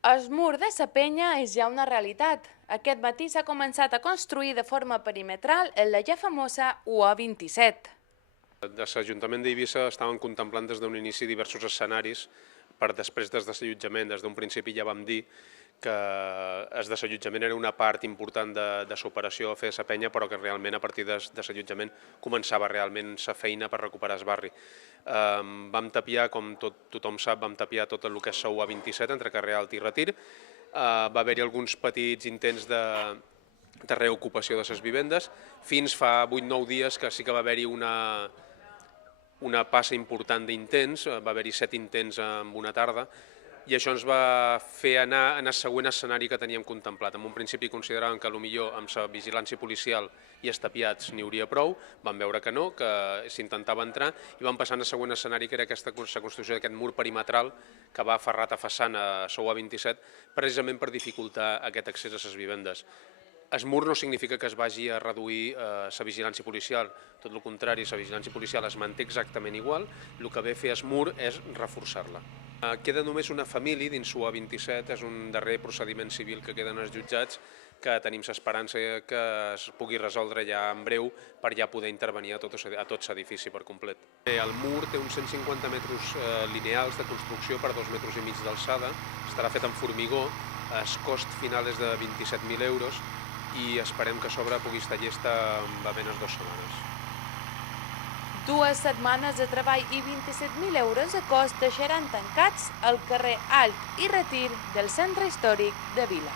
El mur de sa penya és ja una realitat. Aquest matí s'ha començat a construir de forma perimetral en la ja famosa UA27. Des de l'Ajuntament d'Eivissa estaven contemplant des d'un inici diversos escenaris per després del desallotjament. Des d'un principi ja vam dir que el desallotjament era una part important de l'operació a fer la penya, però que realment a partir del desallotjament començava realment la feina per recuperar el barri. Vam tapiar, com tothom sap, vam tapiar tot el que és la UA27 entre Carrer Alt i Retir. Va haver-hi alguns petits intents de reocupació de les vivendes, fins fa 8-9 dies que sí que va haver-hi una passa important d'intents, va haver-hi 7 intents en una tarda, i això ens va fer anar en el següent escenari que teníem contemplat. En un principi consideràvem que potser amb la vigilància policial i els tapiats n'hi hauria prou, vam veure que no, que s'intentava entrar, i vam passar al següent escenari, que era la construcció d'aquest mur perimetral que va aferrat a façana a la UA27, precisament per dificultar aquest accés a les vivendes. El mur no significa que es vagi a reduir la vigilància policial, tot el contrari, la vigilància policial es manté exactament igual, el que ve a fer el mur és reforçar-la. Queda només una família dins UA27, és un darrer procediment civil que queden els jutjats, que tenim l'esperança que es pugui resoldre ja en breu per ja poder intervenir a tot l'edifici per complet. El mur té uns 150 metres lineals de construcció per 2,5 metres d'alçada, estarà fet en formigó, el cost final és de 27.000 euros, i esperem que a sobre pugui estar llesta en apenas 2 setmanes. 2 setmanes de treball i 27.000 euros de cost deixaran tancats el carrer Alt i Retir del centre històric de Vila.